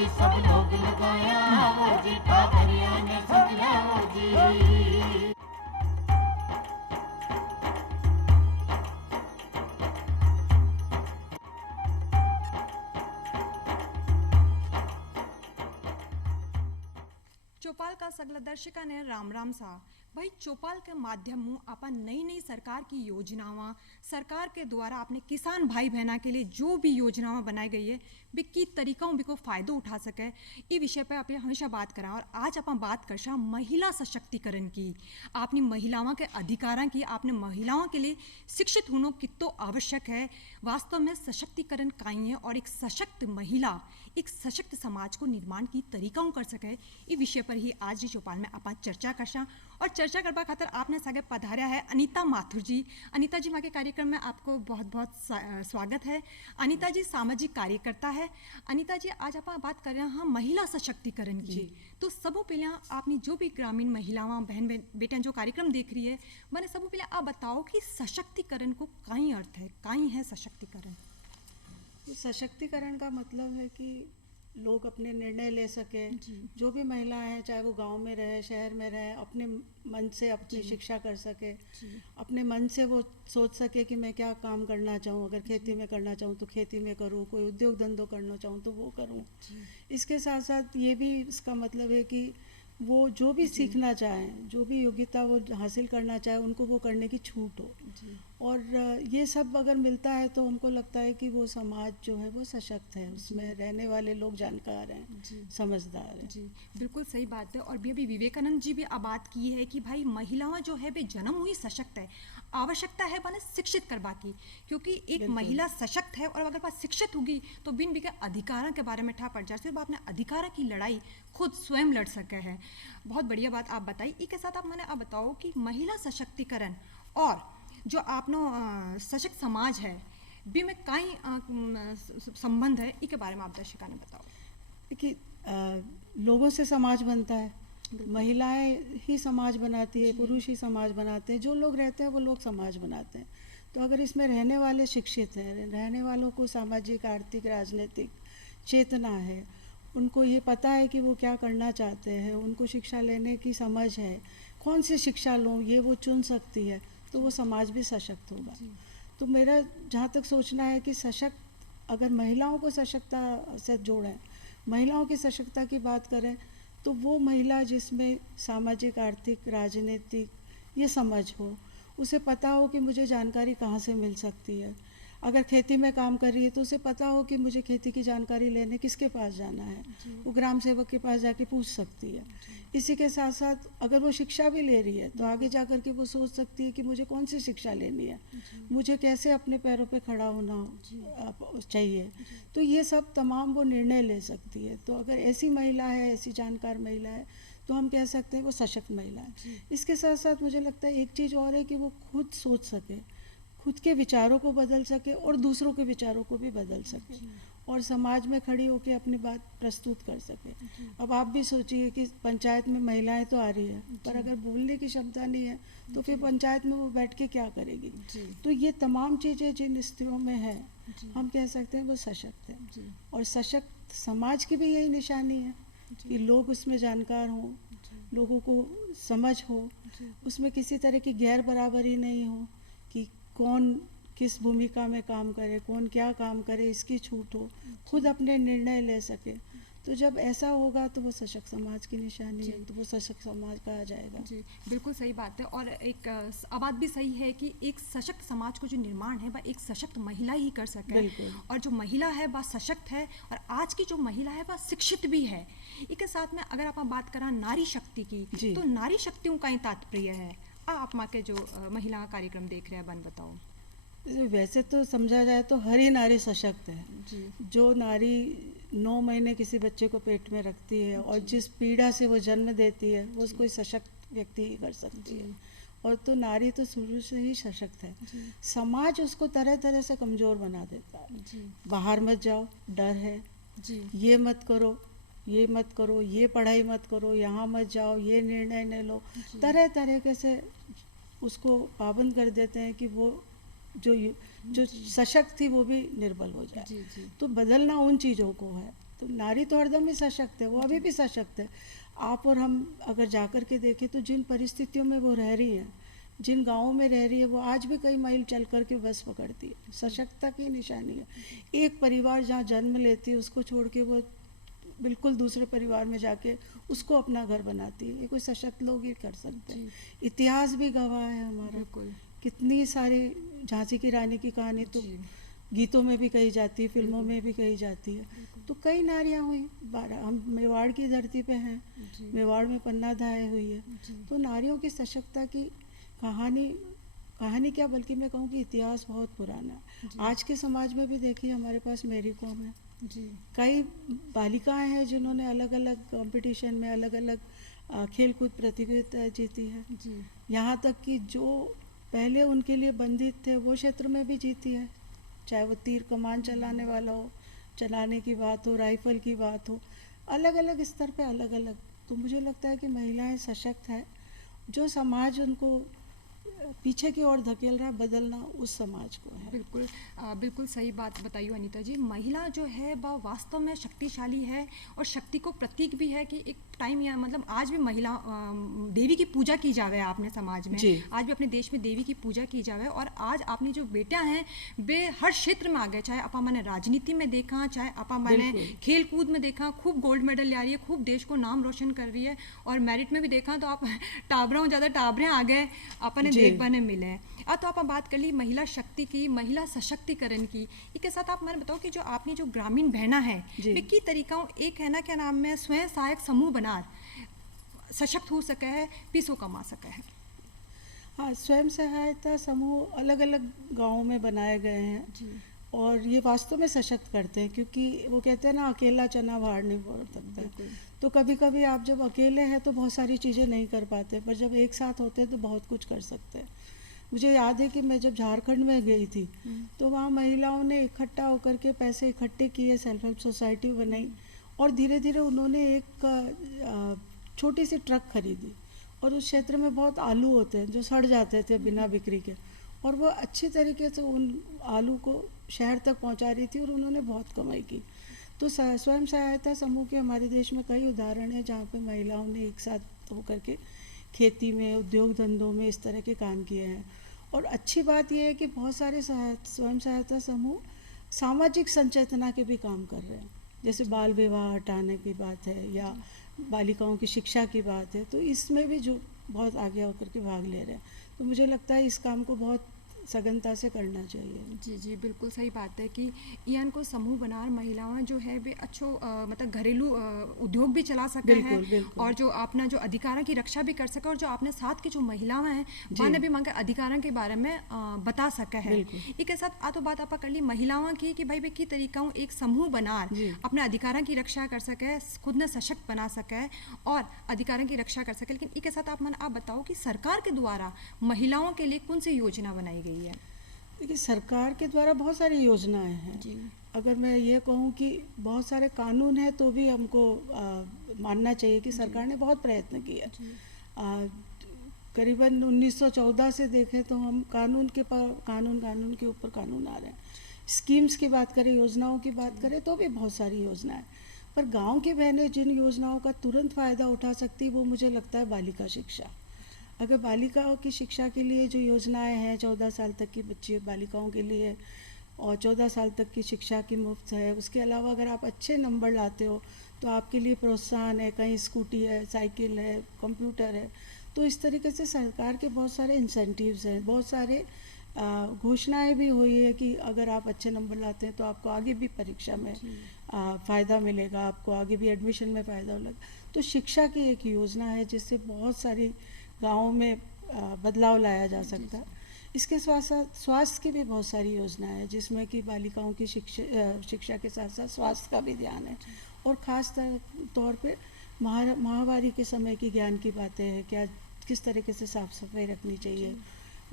जी सब लोग लगाया वो जी ठाकरिया ने समझा वो जी। चौपाल का सगला दर्शका ने राम राम सा भाई चौपाल के माध्यम अपन नई नई सरकार की योजनावां सरकार के द्वारा अपने किसान भाई बहना के लिए जो भी योजनावां बनाई गई है भी की तरीकों भी को फायदो उठा सके ये विषय पे आप हमेशा बात करा। और आज अपन बात कर महिला सशक्तिकरण की, आपने महिलाओं के अधिकारों की, आपने महिलाओं के लिए शिक्षित होना कितो आवश्यक है, वास्तव में सशक्तिकरण काई है और एक सशक्त महिला एक सशक्त समाज को निर्माण की तरीकाओं कर सके ये विषय पर ही आज जी चौपाल में अपन चर्चा करशा। और चर्चा करवा खातर आपने सागे पधार्या है अनीता माथुर जी। अनीता जी माँ के कार्यक्रम में आपको बहुत बहुत स्वागत है। अनीता जी सामाजिक कार्यकर्ता है। अनीता जी आज आप बात कर रहे हैं महिला सशक्तिकरण की, तो सबों पहले आपने जो भी ग्रामीण महिलाओं बहन बेटियां जो कार्यक्रम देख रही है मैंने सबों पहले आप बताओ कि सशक्तिकरण को काई अर्थ है, काई है सशक्तिकरण? सशक्तिकरण का मतलब है कि लोग अपने निर्णय ले सके, जो भी महिलाएं हैं चाहे वो गांव में रहे शहर में रहे, अपने मन से अपनी शिक्षा कर सके, अपने मन से वो सोच सके कि मैं क्या काम करना चाहूँ, अगर खेती में करना चाहूँ तो खेती में करूँ, कोई उद्योग धंधो करना चाहूँ तो वो करूँ। इसके साथ साथ ये भी इसका मतलब है कि वो जो भी सीखना चाहें, जो भी योग्यता वो हासिल करना चाहे उनको वो करने की छूट हो। और ये सब अगर मिलता है तो हमको लगता है कि वो समाज जो है वो सशक्त है, उसमें रहने वाले लोग जानकार हैं, समझदार हैं। जी बिल्कुल सही बात है। और भी विवेकानंद जी भी अब बात की है कि भाई महिलाएं जो है वे जन्म हुई सशक्त है, आवश्यकता है बने शिक्षित करवा की, क्योंकि एक महिला सशक्त है और अगर बात शिक्षित होगी तो बिन बिके अधिकारों के बारे में ठा पड़ जाए, वो अपने अधिकारों की लड़ाई खुद स्वयं लड़ सके है। बहुत बढ़िया बात आप बताई। इसके साथ आप मैंने आप बताओ कि महिला सशक्तिकरण और जो आपनो सशक्त समाज है भी में कई संबंध है, इसके बारे में आप दर्शकों ने बताओ। देखिए लोगों से समाज बनता है, महिलाएं ही समाज बनाती है, पुरुष ही समाज बनाते हैं, जो लोग रहते हैं वो लोग समाज बनाते हैं। तो अगर इसमें रहने वाले शिक्षित हैं, रहने वालों को सामाजिक आर्थिक राजनीतिक चेतना है, उनको ये पता है कि वो क्या करना चाहते हैं, उनको शिक्षा लेने की समझ है, कौन सी शिक्षा लूँ ये वो चुन सकती है, तो वो समाज भी सशक्त होगा। तो मेरा जहाँ तक सोचना है कि सशक्त अगर महिलाओं को सशक्तता से जोड़ें, महिलाओं की सशक्तता की बात करें तो वो महिला जिसमें सामाजिक आर्थिक राजनीतिक ये समझ हो, उसे पता हो कि मुझे जानकारी कहाँ से मिल सकती है, अगर खेती में काम कर रही है तो उसे पता हो कि मुझे खेती की जानकारी लेने किसके पास जाना है, वो ग्राम सेवक के पास जाके पूछ सकती है। इसी के साथ साथ अगर वो शिक्षा भी ले रही है तो आगे जा कर के वो सोच सकती है कि मुझे कौन सी शिक्षा लेनी है, मुझे कैसे अपने पैरों पे खड़ा होना चाहिए। तो ये सब तमाम वो निर्णय ले सकती है। तो अगर ऐसी महिला है, ऐसी जानकार महिला है तो हम कह सकते हैं वो सशक्त महिला है। इसके साथ साथ मुझे लगता है एक चीज़ और है कि वो खुद सोच सके, खुद के विचारों को बदल सके और दूसरों के विचारों को भी बदल सके और समाज में खड़ी होकर अपनी बात प्रस्तुत कर सके। अब आप भी सोचिए कि पंचायत में महिलाएं तो आ रही है पर अगर बोलने की क्षमता नहीं है तो फिर पंचायत में वो बैठ के क्या करेगी। तो ये तमाम चीज़ें जिन स्त्रियों में है हम कह सकते हैं वो सशक्त है। और सशक्त समाज की भी यही निशानी है कि लोग उसमें जानकार हों, लोगों को समझ हो, उसमें किसी तरह की गैर बराबरी नहीं हो कि कौन किस भूमिका में काम करे, कौन क्या काम करे, इसकी छूट हो, खुद अपने निर्णय ले सके। तो जब ऐसा होगा तो वो सशक्त समाज की निशानी है, तो वो सशक्त समाज कहा जाएगा। जी बिल्कुल सही बात है। और एक बात भी सही है कि एक सशक्त समाज को जो निर्माण है वह एक सशक्त महिला ही कर सके। और जो महिला है वह सशक्त है और आज की जो महिला है वह शिक्षित भी है। इसके साथ में अगर आप बात करें नारी शक्ति की तो नारी शक्तियों का ही तात्पर्य है। आप माँ के जो महिला कार्यक्रम देख रहे हैं बन बताओ। वैसे तो समझा जाए तो हर ही नारी सशक्त है। जो नारी 9 महीने किसी बच्चे को पेट में रखती है और जिस पीड़ा से वो जन्म देती है वो कोई सशक्त व्यक्ति ही कर सकती है। और तो नारी तो शुरू से ही सशक्त है। समाज उसको तरह तरह से कमज़ोर बना देता है। बाहर मत जाओ, डर है, ये मत करो, ये मत करो, ये पढ़ाई मत करो, यहाँ मत जाओ, ये निर्णय न लो, तरह तरह से उसको पाबंद कर देते हैं कि वो जो सशक्त थी वो भी निर्बल हो जाए। तो बदलना उन चीज़ों को है। तो नारी तो हरदम ही सशक्त है, वो अभी भी सशक्त है। आप और हम अगर जाकर के देखें तो जिन परिस्थितियों में वो रह रही है, जिन गाँवों में रह रही है, वो आज भी कई माइल चल कर के बस पकड़ती है। सशक्तता की निशानी है। एक परिवार जहाँ जन्म लेती है उसको छोड़ के वो बिल्कुल दूसरे परिवार में जाके उसको अपना घर बनाती है। ये कोई सशक्त लोग ही कर सकते हैं। इतिहास भी गवाह है हमारा। बिल्कुल। कितनी सारी झांसी की रानी की कहानी तो जी। गीतों में भी कही जाती है, फिल्मों में भी कही जाती है। तो कई नारियां हुई। हम मेवाड़ की धरती पे हैं, जी। मेवाड़ में पन्ना धाय हुई है। जी। तो नारियों की सशक्तता की कहानी क्या, बल्कि मैं कहूँ कि इतिहास बहुत पुराना है। जी। आज के समाज में भी देखिए, हमारे पास मेरी कॉम है, जी। कई बालिकाएं हैं जिन्होंने अलग अलग कंपटीशन में अलग अलग खेलकूद प्रतियोगिता जीती है। जी। यहाँ तक कि जो पहले उनके लिए बंधित थे वो क्षेत्र में भी जीती है, चाहे वो तीर कमान चलाने वाला हो, चलाने की बात हो, राइफल की बात हो, अलग अलग स्तर पे अलग अलग। तो मुझे लगता है कि महिलाएं सशक्त है। जो समाज उनको पीछे की ओर धकेल रहा है, बदलना उस समाज को है। बिल्कुल बिल्कुल सही बात बताई अनीता जी। महिला जो है वह वास्तव में शक्तिशाली है और शक्ति को प्रतीक भी है कि एक टाइम या मतलब आज भी महिला देवी की पूजा की जावे आपने समाज में, आज भी अपने देश में देवी की पूजा की जावे। और आज आपने जो बेटियां हैं वे हर क्षेत्र में आ गए, चाहे आपा मैंने राजनीति में देखा, चाहे आपा मैंने खेल कूद में देखा, खूब गोल्ड मेडल ले आ रही है, खूब देश को नाम रोशन कर रही है। और मेरिट में भी देखा तो आप टाबरों ज़्यादा टाबरे आ गए अपने देखने मिले। अब तो आप बात कर ली महिला शक्ति की, महिला सशक्तिकरण की। इसके साथ आप मैंने बताओ कि जो आपने जो ग्रामीण बहना है वे की तरीका एक है ना, क्या नाम है, स्वयं सहायक समूह बना सशक्त हो सके है, पैसों कमा सके है। हाँ, स्वयं सहायता समूह अलग अलग गाँवों में बनाए गए हैं जी। और ये वास्तव में सशक्त करते हैं, क्योंकि वो कहते हैं ना, अकेला चना भार नहीं फोड़ सकता। तो कभी कभी आप जब अकेले हैं तो बहुत सारी चीज़ें नहीं कर पाते, पर जब एक साथ होते हैं तो बहुत कुछ कर सकते हैं। मुझे याद है कि मैं जब झारखंड में गई थी तो वहाँ महिलाओं ने इकट्ठा होकर के पैसे इकट्ठे किए, सेल्फ हेल्प सोसाइटी बनाई और धीरे धीरे उन्होंने एक छोटी सी ट्रक खरीदी। और उस क्षेत्र में बहुत आलू होते हैं जो सड़ जाते थे बिना बिक्री के, और वो अच्छी तरीके से उन आलू को शहर तक पहुंचा रही थी और उन्होंने बहुत कमाई की। तो स्वयं सहायता समूह के हमारे देश में कई उदाहरण हैं जहाँ पे महिलाओं ने एक साथ होकर के खेती में, उद्योग धंधों में इस तरह के काम किए हैं। और अच्छी बात यह है कि बहुत सारे स्वयं सहायता समूह सामाजिक संचेतना के भी काम कर रहे हैं। जैसे बाल विवाह हटाने की बात है या बालिकाओं की शिक्षा की बात है, तो इसमें भी जो बहुत आगे होकर के भाग ले रहे हैं। तो मुझे लगता है इस काम को बहुत सघनता से करना चाहिए। जी जी, बिल्कुल सही बात है कि इन को समूह बनाकर महिलाएं जो है वे अच्छो मतलब घरेलू उद्योग भी चला सके हैं और जो अपना जो अधिकारों की रक्षा भी कर सके, और जो अपने साथ की जो महिलाएं हैं उन्होंने भी मांगे अधिकारों के बारे में बता सके है। इसके साथ आ तो बात आप कर ली महिलाओं की कि भाई वे की तरीका एक समूह बना अपने अधिकारों की रक्षा कर सके, खुद ने सशक्त बना सके और अधिकारों की रक्षा कर सके। लेकिन इसके साथ आप बताओ कि सरकार के द्वारा महिलाओं के लिए कौन सी योजना बनाई गई है? देखिए, सरकार के द्वारा बहुत सारी योजनाएं हैं जी। अगर मैं ये कहूँ कि बहुत सारे कानून हैं तो भी हमको मानना चाहिए कि सरकार ने बहुत प्रयत्न किया। करीबन 1914 से देखें तो हम कानून के ऊपर कानून आ रहे हैं। स्कीम्स की बात करें, योजनाओं की बात करें तो भी बहुत सारी योजनाएं। पर गांव की बहनें जिन योजनाओं का तुरंत फ़ायदा उठा सकती, वो मुझे लगता है बालिका शिक्षा। अगर बालिकाओं की शिक्षा के लिए जो योजनाएं हैं, 14 साल तक की बच्ची बालिकाओं के लिए और 14 साल तक की शिक्षा की मुफ्त है। उसके अलावा अगर आप अच्छे नंबर लाते हो तो आपके लिए प्रोत्साहन है, कहीं स्कूटी है, साइकिल है, कंप्यूटर है। तो इस तरीके से सरकार के बहुत सारे इंसेंटिव्स हैं, बहुत सारे घोषणाएं भी हुई है कि अगर आप अच्छे नंबर लाते हैं तो आपको आगे भी परीक्षा में फ़ायदा मिलेगा, आपको आगे भी एडमिशन में फ़ायदा मिलेगा। तो शिक्षा की एक योजना है जिससे बहुत सारी गाँवों में बदलाव लाया जा सकता है। इसके स्वास्थ्य की भी बहुत सारी योजनाएं हैं जिसमें कि बालिकाओं की शिक्षा के साथ साथ स्वास्थ्य का भी ध्यान है। और ख़ास तौर पे माहवारी के समय की ज्ञान की बातें हैं, क्या किस तरीके से साफ़ सफाई रखनी चाहिए,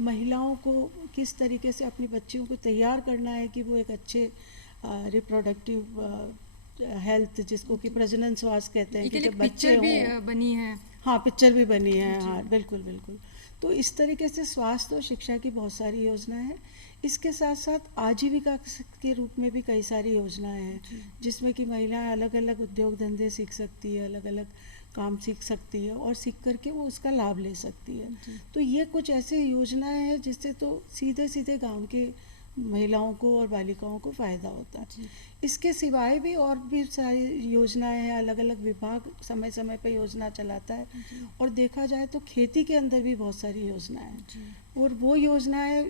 महिलाओं को किस तरीके से अपनी बच्चियों को तैयार करना है कि वो एक अच्छे रिप्रोडक्टिव हेल्थ, जिसको कि प्रजनन स्वास्थ्य कहते हैं, कि जब बच्चे भी बनी है। हाँ, पिक्चर भी बनी है। हाँ, बिल्कुल बिल्कुल। तो इस तरीके से स्वास्थ्य और शिक्षा की बहुत सारी योजनाएं हैं। इसके साथ साथ आजीविका के रूप में भी कई सारी योजनाएं हैं, जिसमें कि महिलाएं अलग अलग उद्योग धंधे सीख सकती है, अलग अलग काम सीख सकती है और सीख करके वो उसका लाभ ले सकती है। तो ये कुछ ऐसी योजनाएं हैं जिससे तो सीधे सीधे गांव के महिलाओं को और बालिकाओं को फ़ायदा होता है। इसके सिवाय भी और भी सारी योजनाएं हैं, अलग अलग विभाग समय समय पर योजना चलाता है। और देखा जाए तो खेती के अंदर भी बहुत सारी योजनाएं हैं, और वो योजनाएं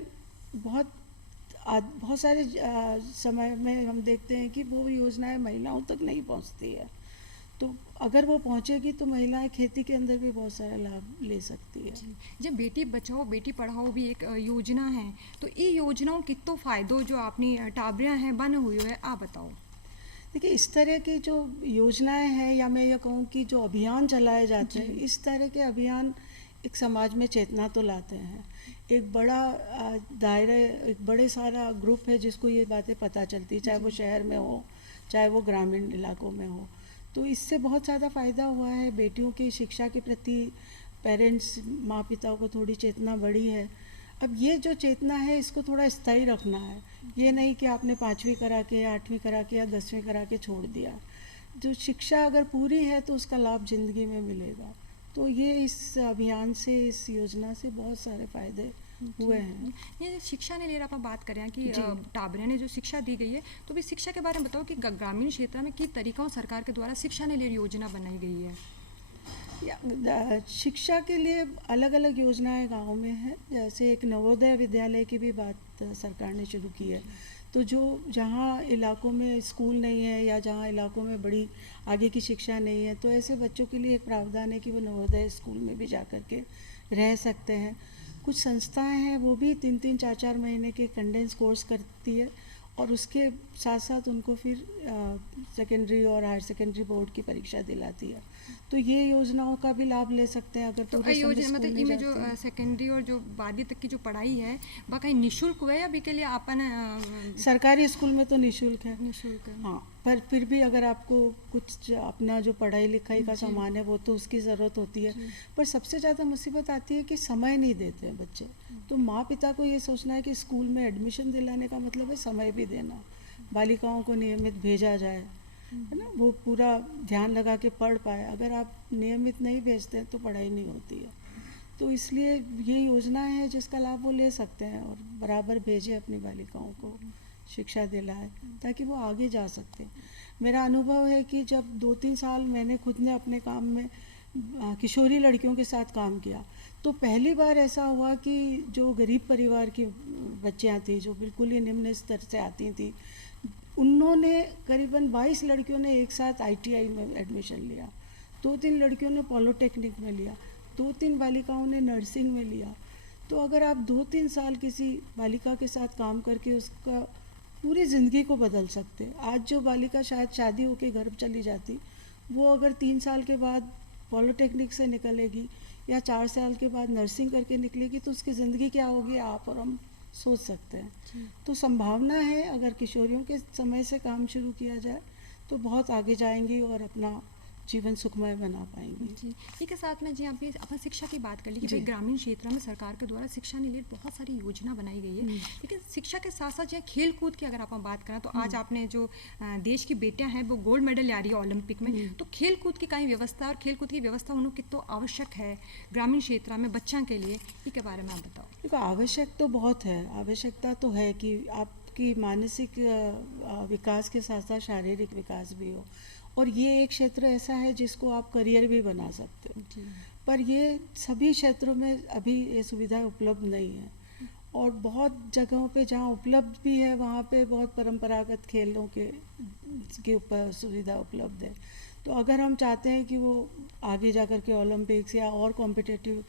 बहुत सारे समय में हम देखते हैं कि वो योजनाएं महिलाओं तक नहीं पहुंचती है। तो अगर वो पहुंचेगी तो महिलाएं खेती के अंदर भी बहुत सारा लाभ ले सकती है। जब बेटी बचाओ बेटी पढ़ाओ भी एक योजना है, तो ये योजनाओं कितो फायदो जो अपनी टाबरियाँ हैं बन हुई है, आप बताओ। देखिए, इस तरह की जो योजनाएं हैं, या मैं ये कहूँ कि जो अभियान चलाए जाते हैं, इस तरह के अभियान एक समाज में चेतना तो लाते हैं। एक बड़ा दायरा, एक बड़े सारा ग्रुप है जिसको ये बातें पता चलती है, चाहे वो शहर में हो चाहे वो ग्रामीण इलाकों में हो। तो इससे बहुत ज़्यादा फ़ायदा हुआ है। बेटियों की शिक्षा के प्रति पेरेंट्स, माँ पिताओं को थोड़ी चेतना बढ़ी है। अब ये जो चेतना है इसको थोड़ा स्थायी रखना है। ये नहीं कि आपने 5वीं करा के या 8वीं करा के या 10वीं करा के छोड़ दिया। जो शिक्षा अगर पूरी है तो उसका लाभ ज़िंदगी में मिलेगा। तो ये इस अभियान से, इस योजना से बहुत सारे फ़ायदे हुए हैं। ये शिक्षा ने लेकर आप बात करें कि टाबरियाँ ने जो शिक्षा दी गई है, तो भी शिक्षा के बारे में बताओ कि ग्रामीण क्षेत्र में किस तरीक़ों सरकार के द्वारा शिक्षा ने लेकर योजना बनाई गई है। शिक्षा के लिए अलग अलग योजनाएं गाँव में हैं। जैसे एक नवोदय विद्यालय की भी बात सरकार ने शुरू की है। तो जो जहाँ इलाकों में स्कूल नहीं है या जहाँ इलाकों में बड़ी आगे की शिक्षा नहीं है, तो ऐसे बच्चों के लिए एक प्रावधान है कि वो नवोदय स्कूल में भी जा कर के रह सकते हैं। कुछ संस्थाएं हैं वो भी 3-3, 4-4 महीने के कंडेंस कोर्स करती है, और उसके साथ साथ उनको फिर सेकेंडरी और हायर सेकेंडरी बोर्ड की परीक्षा दिलाती है। तो ये योजनाओं का भी लाभ ले सकते हैं अगर तो योजना मतलब इनमें जो सेकेंडरी और जो 12वीं तक की जो पढ़ाई है वह कहीं निःशुल्क हुआ है या भी के लिए अपन सरकारी स्कूल में तो निःशुल्क है। निःशुल्क है, हाँ, पर फिर भी अगर आपको कुछ अपना जो पढ़ाई लिखाई का सामान है वो तो उसकी ज़रूरत होती है। पर सबसे ज़्यादा मुसीबत आती है कि समय नहीं देते हैं बच्चे। तो माँ पिता को ये सोचना है कि स्कूल में एडमिशन दिलाने का मतलब है समय भी देना, बालिकाओं को नियमित भेजा जाए, है ना, वो पूरा ध्यान लगा के पढ़ पाए। अगर आप नियमित नहीं भेजते तो पढ़ाई नहीं होती है। तो इसलिए ये योजना है जिसका लाभ वो ले सकते हैं, और बराबर भेजें अपनी बालिकाओं को, शिक्षा दिलाए ताकि वो आगे जा सकते हैं। मेरा अनुभव है कि जब 2-3 साल मैंने खुद ने अपने काम में किशोरी लड़कियों के साथ काम किया, तो पहली बार ऐसा हुआ कि जो गरीब परिवार की बच्चियाँ थी, जो बिल्कुल ही निम्न स्तर से आती थी, उन्होंने करीबन 22 लड़कियों ने एक साथ ITI में एडमिशन लिया, 2-3 लड़कियों ने पॉलिटेक्निक में लिया, 2-3 बालिकाओं ने नर्सिंग में लिया। तो अगर आप 2-3 साल किसी बालिका के साथ काम करके उसका पूरी ज़िंदगी को बदल सकते। आज जो बालिका शायद शादी होकर घर चली जाती, वो अगर 3 साल के बाद पॉलिटेक्निक से निकलेगी या 4 साल के बाद नर्सिंग करके निकलेगी, तो उसकी ज़िंदगी क्या होगी आप और हम सोच सकते हैं। तो संभावना है, अगर किशोरियों के समय से काम शुरू किया जाए तो बहुत आगे जाएंगी और अपना जीवन सुखमय बना पाएंगी। जी, इसी के साथ में जी अपन शिक्षा की बात कर ली कि भाई ग्रामीण क्षेत्र में सरकार के द्वारा शिक्षा ने लिए बहुत सारी योजना बनाई गई है, लेकिन शिक्षा के साथ साथ जो खेल कूद की अगर अपन बात करें तो आज आपने जो देश की बेटियां हैं वो गोल्ड मेडल ला रही है ओलंपिक में, तो खेल कूद की कहीं व्यवस्था और खेल कूद की व्यवस्था उन्होंने कितना आवश्यक है ग्रामीण क्षेत्र में बच्चों के लिए, इसके बारे में आप बताओ। देखो, आवश्यक तो बहुत है, आवश्यकता तो है कि आपकी मानसिक विकास के साथ साथ शारीरिक विकास भी हो, और ये एक क्षेत्र ऐसा है जिसको आप करियर भी बना सकते हो। पर ये सभी क्षेत्रों में अभी ये सुविधा उपलब्ध नहीं है, और बहुत जगहों पे जहाँ उपलब्ध भी है वहाँ पे बहुत परंपरागत खेलों के ऊपर सुविधा उपलब्ध है। तो अगर हम चाहते हैं कि वो आगे जा कर के ओलंपिक्स या और कॉम्पिटिटिव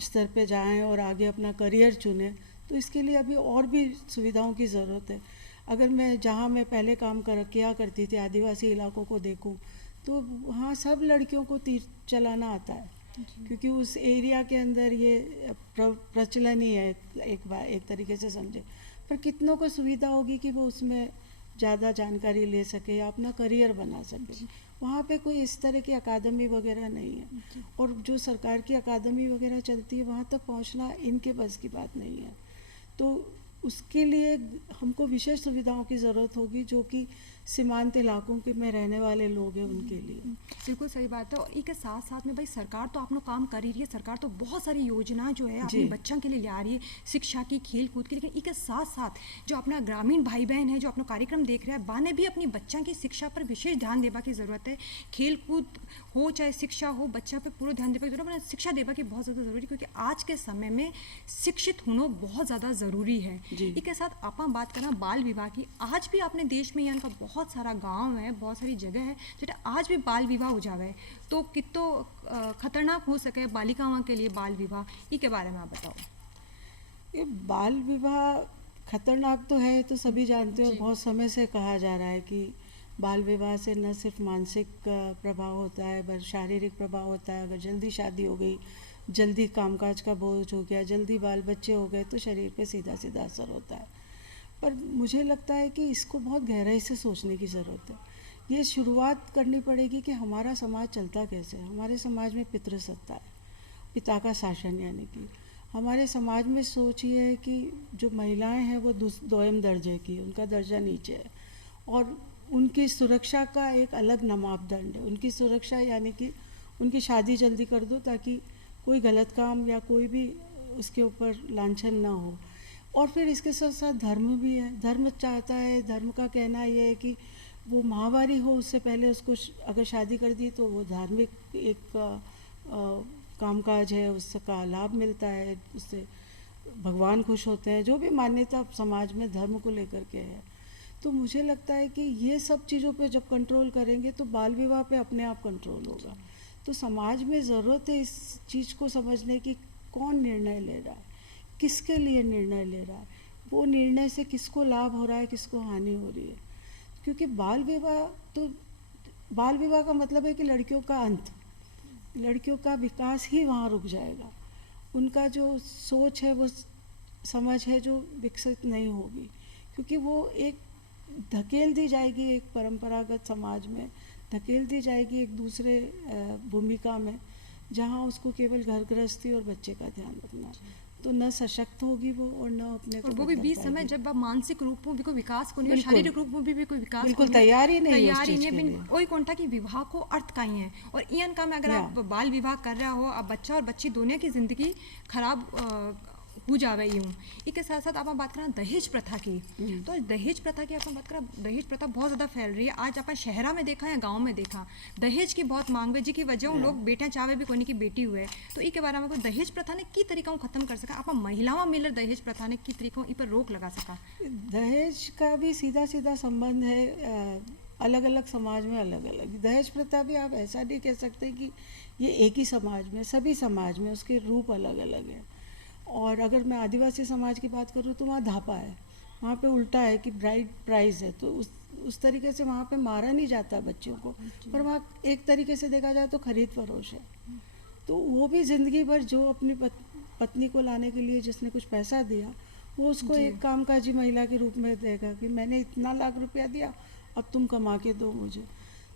स्तर पे जाएं और आगे अपना करियर चुनें, तो इसके लिए अभी और भी सुविधाओं की ज़रूरत है। अगर मैं जहाँ मैं पहले काम किया करती थी आदिवासी इलाकों को देखूं, तो वहाँ सब लड़कियों को तीर चलाना आता है, क्योंकि उस एरिया के अंदर ये प्रचलन ही है एक तरीके से समझे। पर कितनों को सुविधा होगी कि वो उसमें ज़्यादा जानकारी ले सके या अपना करियर बना सके। वहाँ पे कोई इस तरह की अकादमी वगैरह नहीं है, और जो सरकार की अकादमी वगैरह चलती है वहाँ तक पहुँचना इनके बस की बात नहीं है। तो उसके लिए हमको विशेष सुविधाओं की ज़रूरत होगी, जो कि सीमांत इलाकों के में रहने वाले लोग हैं उनके लिए। बिल्कुल सही बात है। और इसके साथ साथ में भाई सरकार तो आप लोग काम कर ही रही है, सरकार तो बहुत सारी योजनाएं जो है अपने जी। बच्चों के लिए ला रही है, शिक्षा की, खेल कूद की, लेकिन इसके साथ साथ जो अपना ग्रामीण भाई बहन है जो अपना कार्यक्रम देख रहे हैं, बाने भी अपनी बच्चा की शिक्षा पर विशेष ध्यान देवा की ज़रूरत है। खेल कूद हो चाहे शिक्षा हो, बच्चा पे पूरा ध्यान देवा की जरूरत है, शिक्षा देवा की बहुत ज़्यादा ज़रूरी, क्योंकि आज के समय में शिक्षित होना बहुत ज़्यादा ज़रूरी है। जी। इसके साथ आप बात करना बाल विवाह की, आज भी अपने देश में यहाँ का बहुत सारा गांव है, बहुत सारी जगह है जेटा आज भी बाल विवाह हो जावे, तो कितो खतरनाक हो सके बालिकाओं के लिए बाल विवाह, ई के बारे में आप बताओ। ये बाल विवाह खतरनाक तो है, तो सभी जानते हो, और जी। बहुत समय से कहा जा रहा है कि बाल विवाह से न सिर्फ मानसिक प्रभाव होता है, बल्कि शारीरिक प्रभाव होता है। अगर जल्दी शादी हो गई, जल्दी कामकाज का बोझ हो गया, जल्दी बाल बच्चे हो गए, तो शरीर पे सीधा सीधा असर होता है। पर मुझे लगता है कि इसको बहुत गहराई से सोचने की ज़रूरत है। ये शुरुआत करनी पड़ेगी कि हमारा समाज चलता कैसे है। हमारे समाज में पितृसत्ता है, पिता का शासन, यानी कि हमारे समाज में सोच ये है कि जो महिलाएं हैं वो दोयम दर्जे की, उनका दर्जा नीचे है, और उनकी सुरक्षा का एक अलग मापदंड है। उनकी सुरक्षा यानी कि उनकी शादी जल्दी कर दो ताकि कोई गलत काम या कोई भी उसके ऊपर लांछन ना हो। और फिर इसके साथ साथ धर्म भी है। धर्म चाहता है, धर्म का कहना ये है कि वो माहवारी हो उससे पहले उसको अगर शादी कर दी तो वो धार्मिक एक कामकाज है, उसका लाभ मिलता है, उससे भगवान खुश होते हैं, जो भी मान्यता समाज में धर्म को लेकर के है। तो मुझे लगता है कि ये सब चीज़ों पे जब कंट्रोल करेंगे तो बाल विवाह पे अपने आप कंट्रोल होगा। तो समाज में ज़रूरत है इस चीज़ को समझने की, कौन निर्णय ले रहा है, किसके लिए निर्णय ले रहा है, वो निर्णय से किसको लाभ हो रहा है, किसको हानि हो रही है। क्योंकि बाल विवाह का मतलब है कि लड़कियों का अंत, लड़कियों का विकास ही वहाँ रुक जाएगा। उनका जो सोच है, वो समझ है, जो विकसित नहीं होगी, क्योंकि वो एक धकेल दी जाएगी, एक परंपरागत समाज में धकेल दी जाएगी, एक दूसरे भूमिका में, जहाँ उसको केवल घर गृहस्थी और बच्चे का ध्यान रखना है। तो न सशक्त होगी वो, और न अपने को और वो भी बदल बीच समय पाएगी। जब आप मानसिक रूप में भी कोई विकास को नहीं, और बिल्कुल। शारीरिक रूप में भी कोई विकास बिल्कुल को नहीं, तैयार ही नहीं है उस तैयार ही चीज़ नहीं के बिन लिए। वही कोंटा की विवाह को अर्थ का ही है। और इन का में अगर या। आप बाल विवाह कर रहा हो, अब बच्चा और बच्ची दोनों की जिंदगी खराब हो जावे यूँ। इसके साथ साथ आप बात करें दहेज प्रथा की, तो दहेज प्रथा की आप बात करें, दहेज प्रथा बहुत ज़्यादा फैल रही है। आज अपन शहरा में देखा या गांव में देखा, दहेज की बहुत मांग है, जिसकी वजह लोग बेटा चाहे भी कोई की बेटी हुए। तो इसके बारे में कोई दहेज प्रथा ने की तरीका खत्म कर सका, आप महिलाओं मिलर दहेज प्रथा ने की तरीकों इस पर रोक लगा सका। दहेज का भी सीधा सीधा संबंध है, अलग अलग समाज में अलग अलग। दहेज प्रथा भी आप ऐसा नहीं कह सकते कि ये एक ही समाज में, सभी समाज में उसके रूप अलग अलग है। और अगर मैं आदिवासी समाज की बात करूँ तो वहाँ धापा है, वहाँ पे उल्टा है कि ब्राइड प्राइज है, तो उस तरीके से वहाँ पे मारा नहीं जाता बच्चों को, पर वहाँ एक तरीके से देखा जाए तो खरीद फरोश है। तो वो भी ज़िंदगी भर जो अपनी पत्नी को लाने के लिए जिसने कुछ पैसा दिया, वो उसको एक कामकाजी महिला के रूप में देगा कि मैंने इतना लाख रुपया दिया, अब तुम कमा के दो मुझे।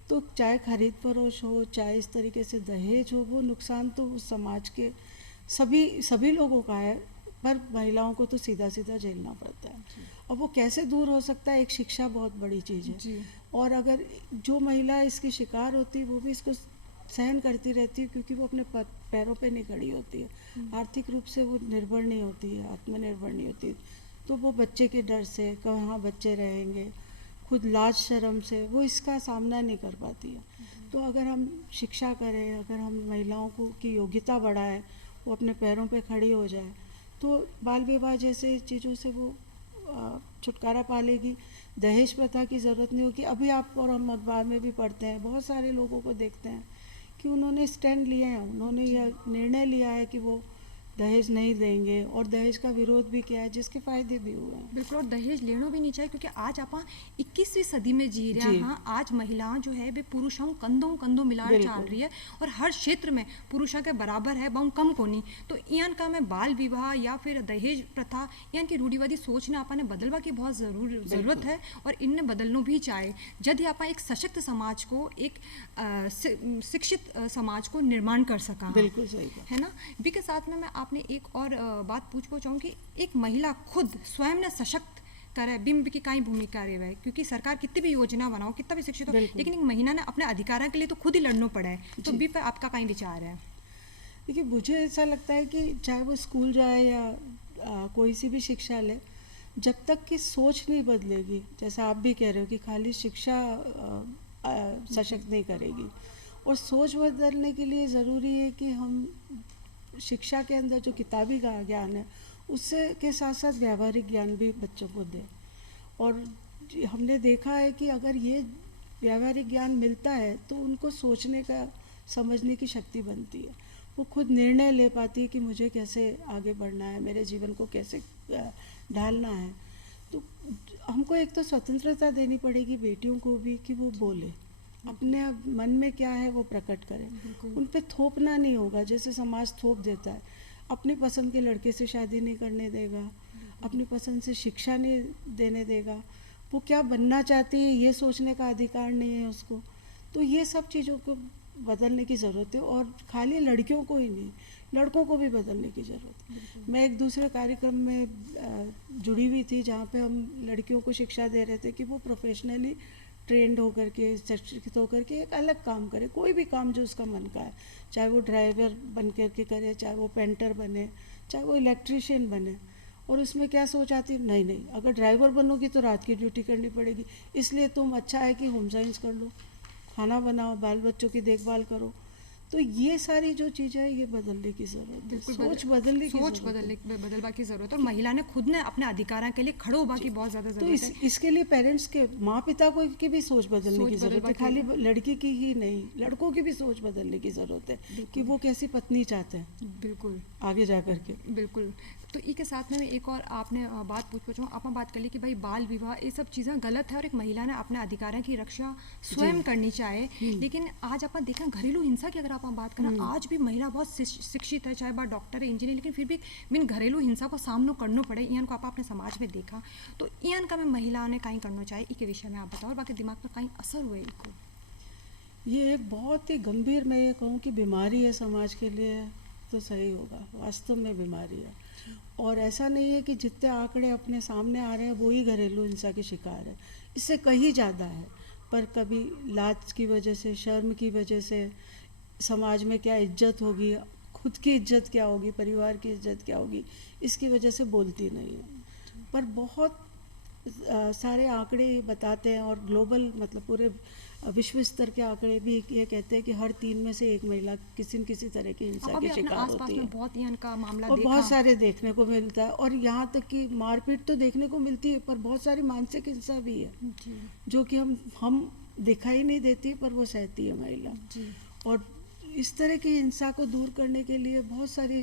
तो चाहे खरीद फरोश हो, चाहे इस तरीके से दहेज हो, वो नुकसान तो उस समाज के सभी लोगों का है, पर महिलाओं को तो सीधा सीधा झेलना पड़ता है। और वो कैसे दूर हो सकता है, एक शिक्षा बहुत बड़ी चीज़ है। और अगर जो महिला इसकी शिकार होती है वो भी इसको सहन करती रहती है, क्योंकि वो अपने पैरों पे नहीं खड़ी होती है, आर्थिक रूप से वो निर्भर नहीं होती है, आत्मनिर्भर नहीं होती, तो वो बच्चे के डर से, कहाँ बच्चे रहेंगे, खुद लाज शर्म से वो इसका सामना नहीं कर पाती है। तो अगर हम शिक्षा करें, अगर हम महिलाओं को की योग्यता बढ़ाएं, वो अपने पैरों पे खड़ी हो जाए, तो बाल विवाह जैसे चीज़ों से वो छुटकारा पा लेगी। दहेज प्रथा की ज़रूरत नहीं होगी। अभी आप और हम अखबार में भी पढ़ते हैं, बहुत सारे लोगों को देखते हैं कि उन्होंने स्टैंड लिए हैं, उन्होंने यह निर्णय लिया है कि वो दहेज नहीं देंगे, और दहेज का विरोध भी किया है जिसके फायदे भी हुए हैं। बिल्कुल, और दहेज लेना भी नहीं चाहिए, क्योंकि आज आप 21वीं सदी में जी रहे हैं। हाँ, आज महिलाएं जो है वे पुरुषों कंधों मिला चल रही है, और हर क्षेत्र में पुरुषों के बराबर है, बहु कम को नहीं। तो यान का में बाल विवाह या फिर दहेज प्रथा यान की रूढ़िवादी सोच ने आपने बदलवा की बहुत जरूरत है, और इनने बदलना भी चाहे यदि आप एक सशक्त समाज को, एक शिक्षित समाज को निर्माण कर सका। बिल्कुल सही बात है ना। बी के साथ में मैं आपने एक और बात पूछना चाहूँगी, एक महिला खुद स्वयं ने सशक्त करे बिंब की काई भूमिका रहे, क्योंकि सरकार कितनी भी योजना बनाओ, कितना भी शिक्षित हो, लेकिन एक महिला ने अपने अधिकारों के लिए तो खुद ही लड़ना पड़ा है। तो बी पे आपका काई विचार है? देखिए, मुझे ऐसा लगता है कि चाहे वो स्कूल जाए या कोई सी भी शिक्षा ले, जब तक कि सोच नहीं बदलेगी, जैसा आप भी कह रहे हो कि खाली शिक्षा सशक्त नहीं करेगी, और सोच बदलने के लिए ज़रूरी है कि हम शिक्षा के अंदर जो किताबी ज्ञान है उससे के साथ साथ व्यावहारिक ज्ञान भी बच्चों को दें। और हमने देखा है कि अगर ये व्यावहारिक ज्ञान मिलता है तो उनको सोचने का, समझने की शक्ति बनती है, वो खुद निर्णय ले पाती है कि मुझे कैसे आगे बढ़ना है, मेरे जीवन को कैसे ढालना है। तो हमको एक तो स्वतंत्रता देनी पड़ेगी बेटियों को भी कि वो बोले, अपने मन में क्या है वो प्रकट करें, उन पे थोपना नहीं होगा जैसे समाज थोप देता है। अपनी पसंद के लड़के से शादी नहीं करने देगा, अपनी पसंद से शिक्षा नहीं देने देगा, वो क्या बनना चाहती है ये सोचने का अधिकार नहीं है उसको। तो ये सब चीज़ों को बदलने की ज़रूरत है, और खाली लड़कियों को ही नहीं, लड़कों को भी बदलने की ज़रूरत है। मैं एक दूसरे कार्यक्रम में जुड़ी हुई थी जहाँ पे हम लड़कियों को शिक्षा दे रहे थे कि वो प्रोफेशनली ट्रेंड होकर के, शिक्षित होकर के एक अलग काम करे, कोई भी काम जो उसका मन का है, चाहे वो ड्राइवर बन करके करे, चाहे वो पेंटर बने, चाहे वो इलेक्ट्रिशियन बने। और उसमें क्या सोच आती है, नहीं नहीं, अगर ड्राइवर बनोगी तो रात की ड्यूटी करनी पड़ेगी, इसलिए तुम अच्छा है कि होम साइंस कर लो, खाना बनाओ, बाल बच्चों की देखभाल करो। तो ये सारी जो चीज़ें हैं ये बदलने की ज़रूरत है, सोच बदलने की ज़रूरत है, और महिला ने खुद ने अपने अधिकारों के लिए खड़ो होने की बहुत ज़्यादा ज़रूरत है। इसके लिए पेरेंट्स के, माँ पिता को की भी सोच बदलने की ज़रूरत है, खाली लड़की की ही नहीं, लड़कों की भी सोच बदलने की ज़रूरत है कि वो कैसी पत्नी चाहते हैं बिल्कुल आगे जा कर के। बिल्कुल। तो ई के साथ में एक और आपने बात पूछो, आप बात कर ली कि भाई बाल विवाह ये सब चीज़ें गलत है, और एक महिला ने अपने अधिकारों की रक्षा स्वयं करनी चाहिए। लेकिन आज आप देखें घरेलू हिंसा की अगर आप बात करें, आज भी महिला बहुत शिक्षित है, चाहे बात डॉक्टर है, इंजीनियर, लेकिन फिर भी बिन घरेलू हिंसा को सामना करना पड़े, इन को आप अपने समाज में देखा। तो इन का में महिला ने कहीं करना चाहिए, इसके विषय में आप बताओ, और बाकी दिमाग पर कहीं असर हुए इनको? ये एक बहुत ही गंभीर, मैं ये कहूँ कि बीमारी है समाज के लिए, तो सही होगा, वास्तव में बीमारी है। और ऐसा नहीं है कि जितने आंकड़े अपने सामने आ रहे हैं वो ही घरेलू हिंसा के शिकार है, इससे कहीं ज़्यादा है। पर कभी लाज की वजह से, शर्म की वजह से, समाज में क्या इज्जत होगी, खुद की इज्जत क्या होगी, परिवार की इज्जत क्या होगी, इसकी वजह से बोलती नहीं है। पर बहुत सारे आंकड़े बताते हैं, और ग्लोबल मतलब पूरे विश्व स्तर के आंकड़े भी ये कहते हैं कि हर 3 में से 1 महिला किसी न किसी तरह की हिंसा के शिकार होती है। बहुत ही इनका मामला और बहुत सारे देखने को मिलता है, और यहाँ तक कि मारपीट तो देखने को मिलती है, पर बहुत सारी मानसिक हिंसा भी है जो कि हम दिखाई नहीं देती, पर वो सहती है महिला। और इस तरह की हिंसा को दूर करने के लिए बहुत सारी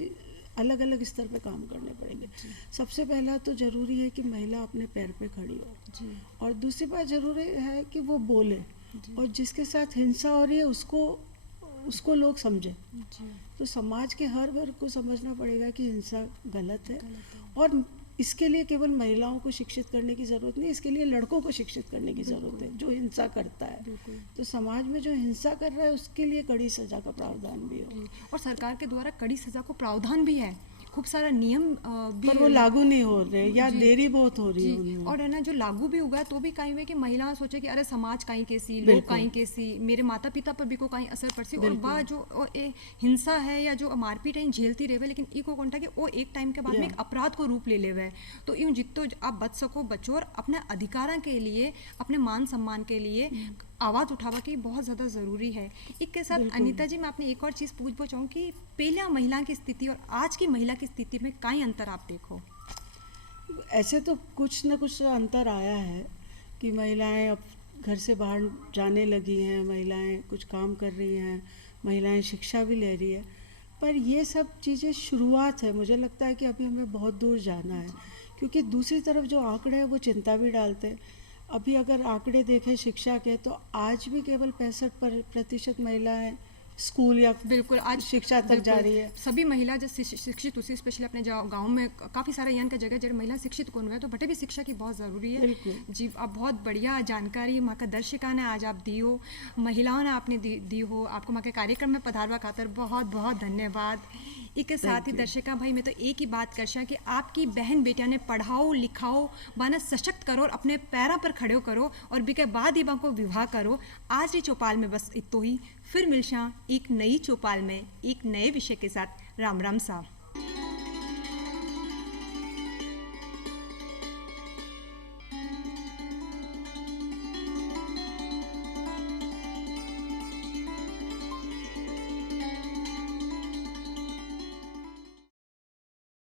अलग अलग स्तर पे काम करने पड़ेंगे। सबसे पहला तो ज़रूरी है कि महिला अपने पैर पे खड़ी हो, और दूसरी बात ज़रूरी है कि वो बोले, और जिसके साथ हिंसा हो रही है उसको लोग समझें। तो समाज के हर वर्ग को समझना पड़ेगा कि हिंसा गलत है, और इसके लिए केवल महिलाओं को शिक्षित करने की ज़रूरत नहीं, इसके लिए लड़कों को शिक्षित करने की ज़रूरत है जो हिंसा करता है। तो समाज में जो हिंसा कर रहा है उसके लिए कड़ी सज़ा का प्रावधान भी हो, और सरकार के द्वारा कड़ी सज़ा को प्रावधान भी है, खूब सारा नियम भी, पर वो लागू नहीं हो रहे, या देरी बहुत हो रही है उनमें। और है ना, जो लागू भी हुआ है तो भी कहीं हुए कि महिला सोचे कि अरे समाज कहीं कैसी, लोग कहीं कैसी, मेरे माता पिता पर भी को कहीं असर पड़सी, और वह जो हिंसा है या जो मारपीट है झेलती रहे, लेकिन ई को कौनटा कि वो एक टाइम के बाद में एक अपराध को रूप ले लेवे। तो यूँ जितो आप बच सको बचो, और अपने अधिकारों के लिए, अपने मान सम्मान के लिए आवाज़ उठावा की बहुत ज़्यादा ज़रूरी है। इसके साथ अनीता जी, मैं आपने एक और चीज़ पूछना चाहूँ कि पहले महिला की स्थिति और आज की महिला की स्थिति में कई अंतर आप देखो? ऐसे तो कुछ न कुछ अंतर आया है कि महिलाएं अब घर से बाहर जाने लगी हैं, महिलाएं कुछ काम कर रही हैं, महिलाएं शिक्षा भी ले रही है, पर ये सब चीज़ें शुरुआत है, मुझे लगता है कि अभी हमें बहुत दूर जाना है, क्योंकि दूसरी तरफ जो आंकड़े हैं वो चिंता भी डालते हैं। अभी अगर आंकड़े देखें शिक्षा के, तो आज भी केवल 65% महिलाएं स्कूल या बिल्कुल आज शिक्षा तक जा रही है। सभी महिला जो शिक्षित उसी स्पेशली अपने गांव में काफ़ी सारा यन का जगह जब महिला शिक्षित कौन हुआ है तो बटे भी शिक्षा की बहुत ज़रूरी है। बिल्कुल। जी आप बहुत बढ़िया जानकारी मार्गदर्शिका ने आज आप दी हो, महिलाओं ने आपने दी हो, आपको माँ के कार्यक्रम में पधारवा खातर बहुत बहुत धन्यवाद। एक साथ ही दर्शका भाई मैं तो एक ही बात कर कि आपकी बहन बेटिया ने पढ़ाओ लिखाओ बाना सशक्त करो और अपने पैरों पर खड़े करो और बिके बाद ही बा को विवाह करो। आज की चौपाल में बस इतो ही, फिर मिलशा एक नई चौपाल में एक नए विषय के साथ। राम राम साहब।